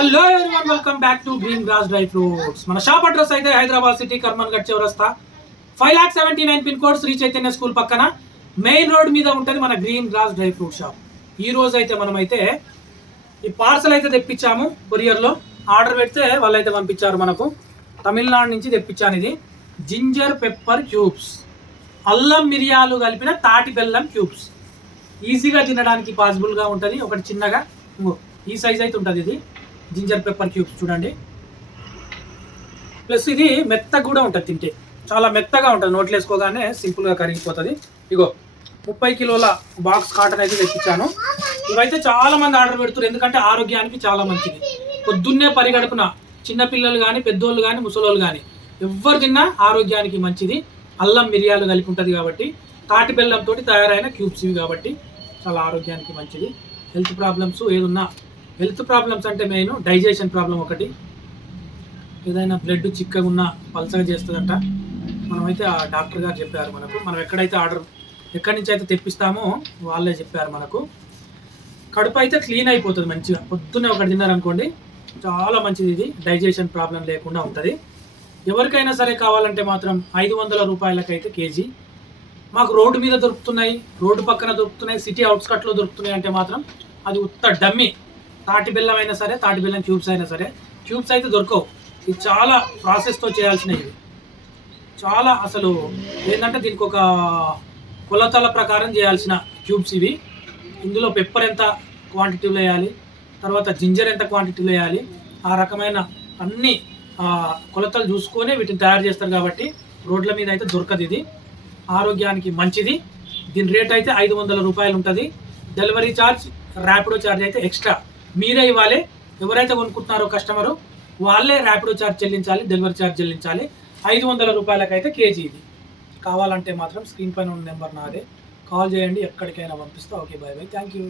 Hello everyone welcome back to green grass dry fruits మన shop address అయితే Hyderabad city Karmanghat చౌరస్తా. Five lakh seventy nine pin code Shri Chaitanya school పక్కన. Main road మీద ఉంటుంది మన green grass dry fruit shop ఈ రోజు అయితే మనమైతే ఈ పార్సల్ అయితే తెప్పించాము కొరియర్లో ఆర్డర్ పెడితే వాళ్ళైతే పంపించారు మనకు. తమిళనాడు నుంచి తెప్పించాను ఇది. జింజర్ పెప్పర్ క్యూబ్స్ అల్లం మిరియాలు కలిపిన తాటి బెల్లం క్యూబ్స్ ఈజీగా తినడానికి పాసిబుల్గా ఉంటుంది. ఒకటి చిన్నగా. ఈ సైజ్ అయితే ఉంటుంది ఇది. జింజర్ పెప్పర్ క్యూబ్స్ చూడండి. ప్లస్ ఇది మెత్తగా కూడా ఉంటుంది తింటే. చాలా మెత్తగా ఉంటుంది నోట్లు వేసుకోగానే సింపుల్గా కరిగిపోతుంది. ఇగో ముప్పై కిలోల బాక్స్ కాటన్ అయితే తెప్పించాను. ఇవైతే చాలా మంది ఆర్డర్ పెడుతున్నారు ఎందుకంటే ఆరోగ్యానికి చాలా మంచిది. పొద్దున్నే పరిగడుపున చిన్నపిల్లలు కానీ పెద్దోళ్ళు కానీ ముసలోళ్ళు కానీ ఎవరు తిన్నా ఆరోగ్యానికి మంచిది. అల్లం మిరియాలు కలిపి ఉంటుంది కాబట్టి తాటి బెల్లంతో తయారైన క్యూబ్స్ ఇవి కాబట్టి చాలా ఆరోగ్యానికి మంచిది. హెల్త్ ప్రాబ్లమ్స్ ఏదున్నా హెల్త్ ప్రాబ్లమ్స్ అంటే మెయిన్ డైజెషన్ ప్రాబ్లం ఒకటి. ఏదైనా బ్లడ్ చిక్కగా ఉన్న పల్సగా చేస్తుందంట. మనమైతే ఆ డాక్టర్ గారు చెప్పారు మనకు. మనం ఎక్కడైతే ఆర్డర్ ఎక్కడి నుంచి అయితే తెప్పిస్తామో వాళ్ళే చెప్పారు మనకు. కడుపు అయితే క్లీన్ అయిపోతుంది మంచిగా. పొద్దున్నే ఒకటి తిన్నారనుకోండి చాలా మంచిది ఇది. డైజెషన్ ప్రాబ్లం లేకుండా ఉంటుంది. ఎవరికైనా సరే కావాలంటే మాత్రం ఐదు వందల రూపాయలకైతే కేజీ. మాకు రోడ్డు మీద దొరుకుతున్నాయి రోడ్డు పక్కన దొరుకుతున్నాయి సిటీ అవుట్స్కట్లో దొరుకుతున్నాయి అంటే మాత్రం అది ఉత్త డమ్మి. తాటి బెల్లం అయినా సరే తాటి బెల్లం క్యూబ్స్ అయినా సరే క్యూబ్స్ అయితే దొరకవు. ఇది చాలా ప్రాసెస్తో చేయాల్సినవి. చాలా అసలు ఏంటంటే దీనికి ఒక కొలతల ప్రకారం చేయాల్సిన క్యూబ్స్ ఇవి. ఇందులో పెప్పర్ ఎంత క్వాంటిటీలో వేయాలి తర్వాత జింజర్ ఎంత క్వాంటిటీలో వేయాలి ఆ రకమైన అన్ని కొలతలు చూసుకొని వీటిని తయారు చేస్తారు కాబట్టి రోడ్ల మీద అయితే దొరకదు ఇది. ఆరోగ్యానికి మంచిది. దీని రేట్ అయితే ఐదు వందల రూపాయలు ఉంటుంది. డెలివరీ ఛార్జ్ ర్యాపిడో ఛార్జ్ అయితే ఎక్స్ట్రా మీరే ఇవ్వాలి. ఎవరైతే కొనుక్కుంటున్నారో కస్టమరు వాళ్ళే ర్యాపిడో ఛార్జ్ చెల్లించాలి డెలివరీ ఛార్జ్ చెల్లించాలి. ఐదు వందల రూపాయలకైతే కేజీ ఇది. కావాలంటే మాత్రం స్క్రీన్ పైన ఉన్న నెంబర్ నాదే. కాల్ చేయండి ఎక్కడికైనా పంపిస్తా. Okay bye bye thank you.